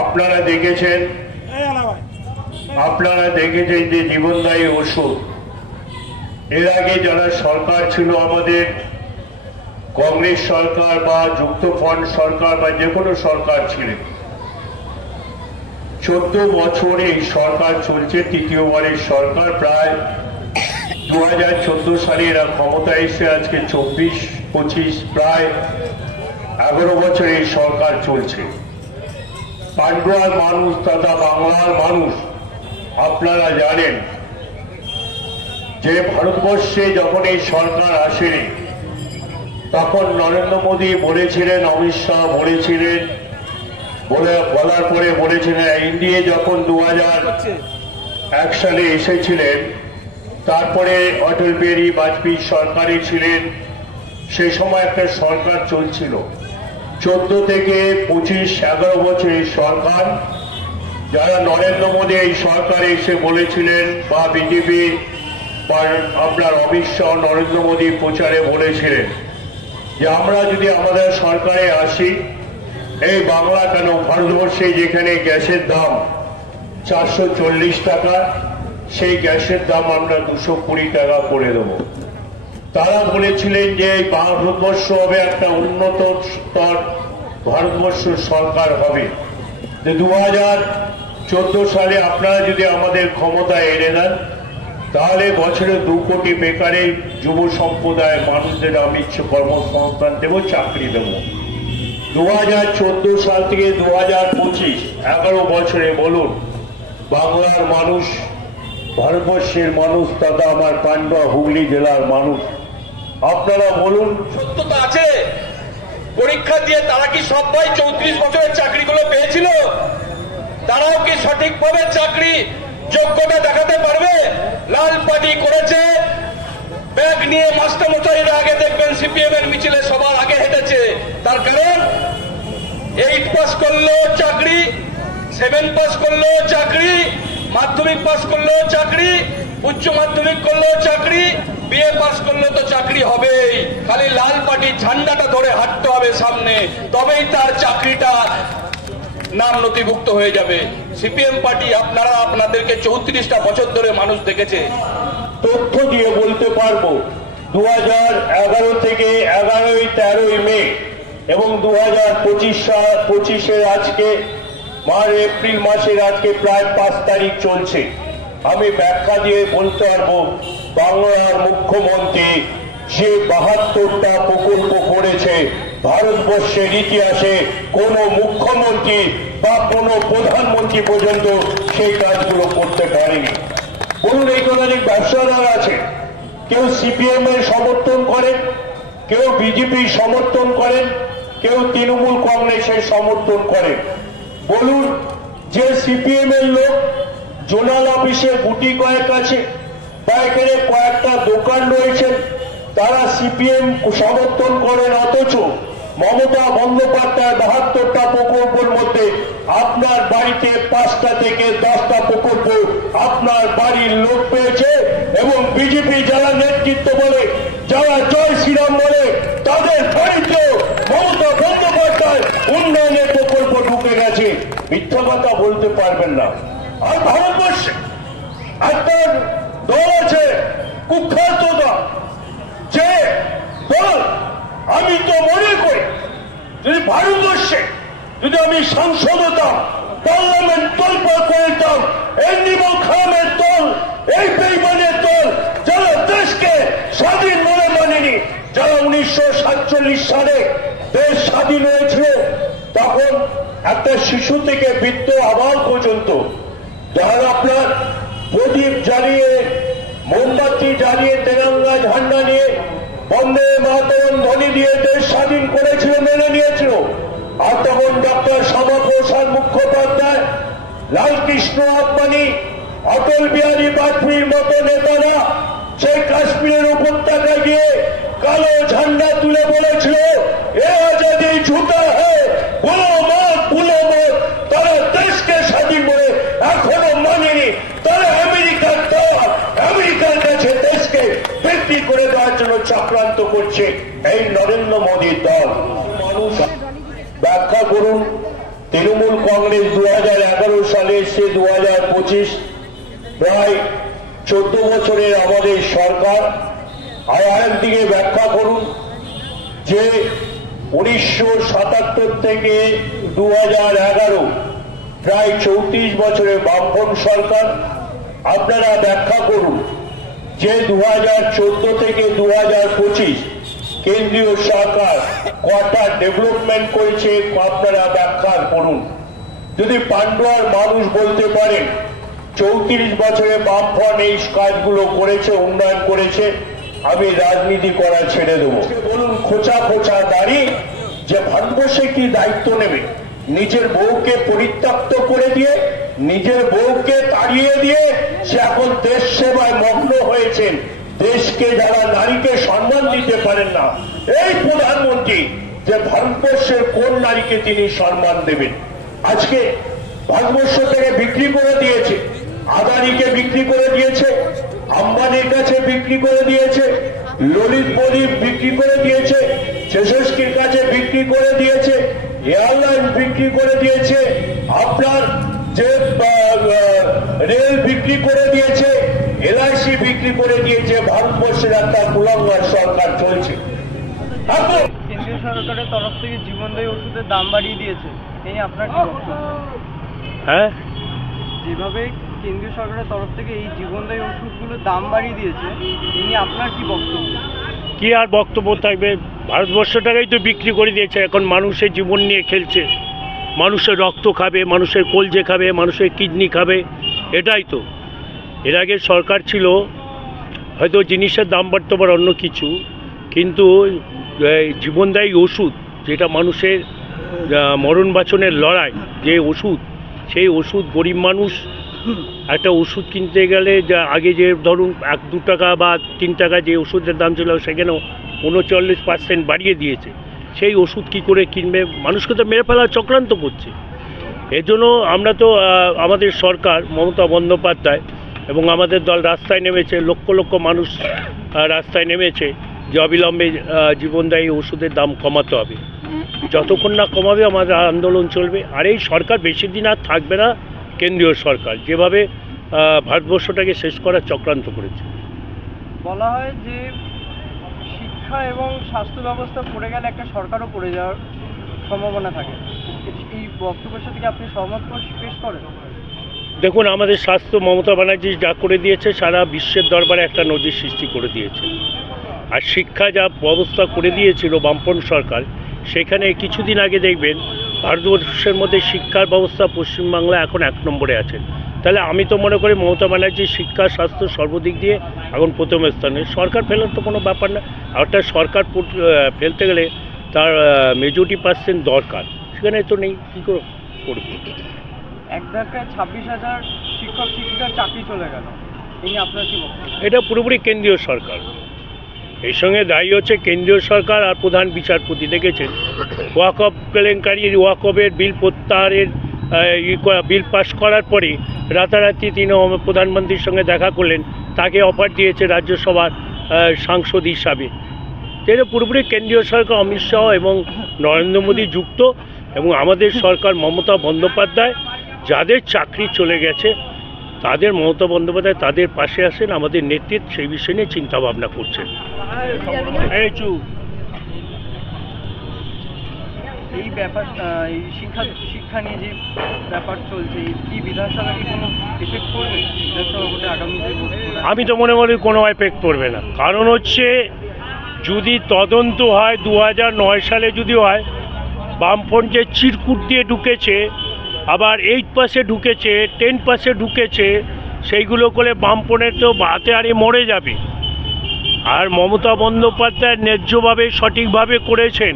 আপনারা দেখেছেন যে জীবনদায়ী ওষুধ এর আগে যারা সরকার ছিল আমাদের কংগ্রেস সরকার বা যুক্তফ্রন্ট সরকার বা যে কোনো সরকার ছিলেন 14 বছর এই সরকার চলছে তৃতীয়বারের সরকার প্রায় 2014 সালে এরা ক্ষমতায় এসে আজকে 24-25 প্রায় 11 বছর এই সরকার চলছে। পান্ডুয়ার মানুষ তথা বাংলার মানুষ আপনারা জানেন যে ভারতবর্ষে যখন এই সরকার আসেনি তখন নরেন্দ্র মোদী বলেছিলেন, অমিত শাহ বলেছিলেন, বলার পরে বলেছিলেন এনডিএ যখন 2001 সালে এসেছিলেন, তারপরে অটল বিহারী বাজপেয়ী সরকারে ছিলেন, সে সময় একটা সরকার চলছিল 14 থেকে 25-11 বছর এই সরকার যারা নরেন্দ্র মোদী এই সরকারে এসে বলেছিলেন বা বিজেপি বা আপনার অমিত শাহ নরেন্দ্র মোদী প্রচারে বলেছিলেন যে আমরা যদি আমাদের সরকারে আসি এই বাংলা কেন ভারতবর্ষে যেখানে গ্যাসের দাম 440 টাকা সেই গ্যাসের দাম আমরা 220 টাকা করে দেব। তারা বলেছিলেন যে ভারতবর্ষ হবে একটা উন্নত স্তর ভারতবর্ষ সরকার হবে। 2014 সালে আপনারা যদি আমাদের ক্ষমতায় এনে দেন তাহলে বছরে 2 কোটি বেকারে যুব সম্প্রদায়ের মানুষদের আমি কর্মসংস্থান দেব, চাকরি দেব। 2014 সাল থেকে 2025 11 বছরে বলুন বাংলার মানুষ, ভারতবর্ষের মানুষ তথা আমার পান্ডুয়া হুগলি জেলার মানুষ আপনারা বলুন সত্যতা আছে? পরীক্ষা দিয়ে তারা কি সবাই 34 বছরের চাকরিগুলো পেয়েছিল? তারাও কি সঠিকভাবে চাকরি যোগ্যতা দেখাতে পারবে? লাল পার্টি করেছে, ব্যাগ নিয়ে মাস্টারমশাইরা আগে দেখবেন সিপিএম এর মিছিলে সবার আগে হেঁটেছে। তার কারণ 8 পাস করলেও চাকরি, 7 পাস করলেও চাকরি, মাধ্যমিক পাস করলেও চাকরি, উচ্চ মাধ্যমিক করলেও চাকরি, বিএ পাস করলে তো চাকরি হবেই। খালি লাল পার্টি ঝান্ডাটা ধরে হাঁটতে হবে সামনে, তবেই তার চাকরিটা নাম নথিভুক্ত হয়ে যাবে। সিপিএম পার্টি আপনারা আপনাদেরকে 34টা বছর ধরে মানুষ দেখেছে। তথ্য দিয়ে বলতে পারবো 2011 থেকে 11-13 মে এবং 2025 আজকে এপ্রিল মাসের আজকে প্রায় 5 তারিখ চলছে। আমি ব্যাখ্যা দিয়ে বলতে পারবো বাংলার মুখ্যমন্ত্রী যে 72টা প্রকল্প করেছে ভারতবর্ষের ইতিহাসে কোন মুখ্যমন্ত্রী বা কোন প্রধানমন্ত্রী পর্যন্ত সেই কাজগুলো করতে পারেনি। বলুন এই অনেক ব্যবসাদার আছে, কেউ সিপিএম এর সমর্থন করেন, কেউ বিজেপির সমর্থন করেন, কেউ তৃণমূল কংগ্রেসের সমর্থন করেন। বলুন যে সিপিএম এর লোক জোনাল অফিসে গুটি কয়েক আছে বা এখানে কয়েকটা দোকান রয়েছে তারা সিপিএম সমর্থন করেন, অথচ মমতা বন্দ্যোপাধ্যায় 72টা প্রকল্পের মধ্যে আপনার বাড়িতে 5টা থেকে 10টা প্রকল্প আপনার বাড়ির লোক পেয়েছে এবং বিজেপি যারা নেতৃত্ব বলে, যারা জয় শ্রীরাম বলে, তাদের বাড়িতে মমতা বন্দ্যোপাধ্যায় উন্নয়নের প্রকল্প ঢুকে গেছে। মিথ্যা কথা বলতে পারবেন না। আর ভারতবর্ষে একটা দল আছে কুখ্যাত দল, যে দল আমি তো মনে করি যদি ভারতবর্ষে যদি আমি সাংসদ হতাম, পার্লামেন্ট তোলপাড় করে দিতাম, এই নিমল খামের দল, এই বেইমানের দল যারা দেশকে স্বাধীন মনে মানেনি, যারা 1947 সালে দেশ স্বাধীন হয়েছিল তখন একটা শিশু থেকে বৃদ্ধ আবাল পর্যন্ত যারা আপনার প্রদীপ জ্বালিয়ে মোমবাতি জ্বালিয়ে তেরঙ্গা ঝান্ডা নিয়ে বন্দে মাতরম ধ্বনি দিয়ে দেশ স্বাধীন করেছিল, মেনে নিয়েছিল। আর তখন ডক্টর শ্যামাপ্রসাদ মুখোপাধ্যায়, লালকৃষ্ণ আদবানি, অটল বিহারী বাজপেয়ীর মতো নেতারা সেই কাশ্মীরের উপত্যকায় গিয়ে কালো ঝান্ডা তুলে বলেছিল এ আজাদি ঝুটা হ্যায়, ভুলো মত ভুলো মত। তারা দেশকে স্বাধীন বলে এখনো মানেনি। তারা আমেরিকার কাছে দেশকে বিক্রি করে দেওয়ার জন্য চক্রান্ত করছে এই নরেন্দ্র মোদীর দল। মানুষ ব্যাখ্যা করুন তৃণমূল কংগ্রেস 2011 সালে এসে 2025 প্রায় 14 বছরের আমাদের সরকার। আর একদিকে ব্যাখ্যা করুন যে 1977 থেকে 2011 প্রায় 34 বছরের বামপন্থ সরকার। আপনারা ব্যাখ্যা করুন যে 2014 থেকে 2025 কেন্দ্রীয় সরকার কটা ডেভেলপমেন্ট করেছে, আপনারা ব্যাখ্যা করুন। যদি পান্ডুয়ার মানুষ বলতে পারেন 34 বছরে বামফ্রন্ট এই কাজগুলো করেছে, উন্নয়ন করেছে, আমি রাজনীতি করা ছেড়ে দেবো। বলুন খোঁচা খোঁচা দাঁড়ি যে ভারতবর্ষে কি দায়িত্ব নেবে? নিজের বউকে পরিত্যক্ত করে দিয়ে, নিজের বউকে তাড়িয়ে দিয়ে সে এখন দেশ সেবায় মগ্ন হয়েছেন। দেশকে যারা নারীকে সম্মান দিতে পারেন না, এই প্রধানমন্ত্রী যে ভারতবর্ষের কোন নারীকে তিনি সম্মান দেবেন? আজকে ভারতবর্ষ থেকে বিক্রি করে দিয়েছে, আদানিকে বিক্রি করে দিয়েছে, আম্বানির কাছে বিক্রি করে দিয়েছে, ললিত মোদী বিক্রি করে দিয়েছে, যশস্বীর কাছে বিক্রি করে দিয়েছে, এয়ারলাইন বিক্রি করে দিয়েছে, আপনার যে রেল বিক্রি করে দিয়েছে, এলআইসি বিক্রি করে দিয়েছে। ভারতবর্ষের একটা কুলাঙ্গার সরকার চলছে। কেন্দ্রীয় সরকারের তরফ থেকে জীবনদায়ী ওষুধের দাম বাড়িয়ে দিয়েছে, এই আপনার কি বক্তব্য? হ্যাঁ, যেভাবে কেন্দ্রীয় সরকারের তরফ থেকে এই জীবনদায়ী ওষুধগুলোর দাম বাড়িয়ে দিয়েছে, এই নিয়ে আপনার কি বক্তব্য? কি আর বক্তব্য থাকবে? ভারতবর্ষটাকেই তো বিক্রি করে দিয়েছে। এখন মানুষের জীবন নিয়ে খেলছে, মানুষের রক্ত খাবে, মানুষের কলজে খাবে, মানুষের কিডনি খাবে, এটাই তো। এর আগে সরকার ছিল, হয়তো জিনিসের দাম বাড়তে পারে অন্য কিছু, কিন্তু জীবনদায়ী ওষুধ যেটা মানুষের মরণ বাঁচনের লড়াই, যে ওষুধ, সেই ওষুধ গরিব মানুষ একটা ওষুধ কিনতে গেলে যা আগে যে ধরুন 1-2 টাকা বা 3 টাকা যে ওষুধের দাম ছিল, সেখানেও 39% বাড়িয়ে দিয়েছে। সেই ওষুধ কি করে কিনবে? মানুষকে তো মেরে ফেলার চক্রান্ত করছে। এজন্য আমরা তো আমাদের সরকার মমতা বন্দ্যোপাধ্যায় এবং আমাদের দল রাস্তায় নেমেছে, লক্ষ লক্ষ মানুষ রাস্তায় নেমেছে যে অবিলম্বে জীবনদায়ী ওষুধের দাম কমাতে হবে। যতক্ষণ না কমাবে আমাদের আন্দোলন চলবে। আর এই সরকার বেশি দিন আর থাকবে না। কেন্দ্রীয় সরকার যেভাবে ভারতবর্ষটাকে শেষ করার চক্রান্ত করেছে। বলা হয় যে শিক্ষা এবং স্বাস্থ্য ব্যবস্থা পড়ে গেলে একটা সরকারও পড়ে যাওয়ার সম্ভাবনা থাকে। এই বক্তব্যের সাথে কি আপনি সহমত পেশ করেন? দেখুন, আমাদের স্বাস্থ্য মমতা ব্যানার্জি যা করে দিয়েছে, সারা বিশ্বের দরবারে একটা নজির সৃষ্টি করে দিয়েছে। আর শিক্ষা যা ব্যবস্থা করে দিয়েছিল বামপন্থ সরকার, সেখানে কিছুদিন আগে দেখবেন ভারতবর্ষের মধ্যে শিক্ষার ব্যবস্থা পশ্চিমবাংলা এখন 1 নম্বরে আছে। তাহলে আমি তো মনে করি মমতা ব্যানার্জি শিক্ষা স্বাস্থ্য সর্বদিক দিয়ে এখন প্রথম স্থানে। সরকার ফেলার তো কোনো ব্যাপার না। একটা সরকার ফেলতে গেলে তার মেজরিটি পার্সেন্ট দরকার, সেখানে তো নেই, কী করে করবে? এক ধাক্কায় 26,000 শিক্ষক শিক্ষিকার চাকরি চলে গেল, এই নিয়ে আপনার কি বক্তব্য? এটা পুরোপুরি কেন্দ্রীয় সরকার। এই সঙ্গে দায়ী হচ্ছে কেন্দ্রীয় সরকার আর প্রধান বিচারপতি। দেখেছেন ওয়াকফ কেলেঙ্কারির, ওয়াকফের বিল প্রত্যাহারের বিল পাস করার পরে রাতারাতি তিনি প্রধানমন্ত্রীর সঙ্গে দেখা করলেন, তাকে অফার দিয়েছে রাজ্যসভার সাংসদ হিসাবে। এটা পুরোপুরি কেন্দ্রীয় সরকার, অমিত শাহ এবং নরেন্দ্র মোদী যুক্ত। এবং আমাদের সরকার মমতা বন্দ্যোপাধ্যায়, যাদের চাকরি চলে গেছে তাদের মমতা বন্দ্যোপাধ্যায় তাদের পাশে আসেন, আমাদের নেতৃত্ব সেই বিষয় নিয়ে চিন্তাভাবনা করছেন। এই ব্যাপার, এই শিক্ষা নিয়ে যে ব্যাপার চলছে, কি বিধানসভা কি কোনো এফেক্ট পড়বে? বিধানসভা ভোটে আগামী যে ভোট, আমি তো মনে করি কোনো এফেক্ট পড়বে না। কারণ হচ্ছে, যদি তদন্ত হয় 2009 সালে যদি হয়, বামফ্রন্ট যে চিরকুট দিয়ে ঢুকেছে, আবার 8 পাসে ঢুকেছে, 10 পাসে ঢুকেছে, সেইগুলো করে বামফ্রন্টের তো হাতে হাড়ি মরে যাবে। আর মমতা বন্দ্যোপাধ্যায় ন্যায্যভাবে সঠিকভাবে করেছেন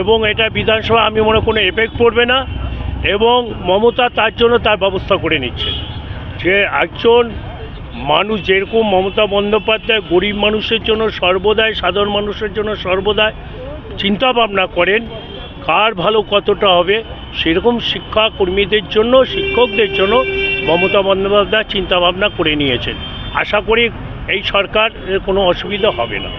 এবং এটা বিধানসভা আমি মনে কোনো এফেক্ট পড়বে না। এবং মমতা তার জন্য তার ব্যবস্থা করে নিচ্ছে। যে একজন মানুষ যেরকম মমতা বন্দ্যোপাধ্যায় গরিব মানুষের জন্য সর্বদাই, সাধারণ মানুষের জন্য সর্বদাই চিন্তাভাবনা করেন কার ভালো কতটা হবে, সেরকম শিক্ষাকর্মীদের জন্য, শিক্ষকদের জন্য মমতা বন্দ্যোপাধ্যায় চিন্তাভাবনা করে নিয়েছেন। আশা করি এই সরকারের কোনো অসুবিধা হবে না।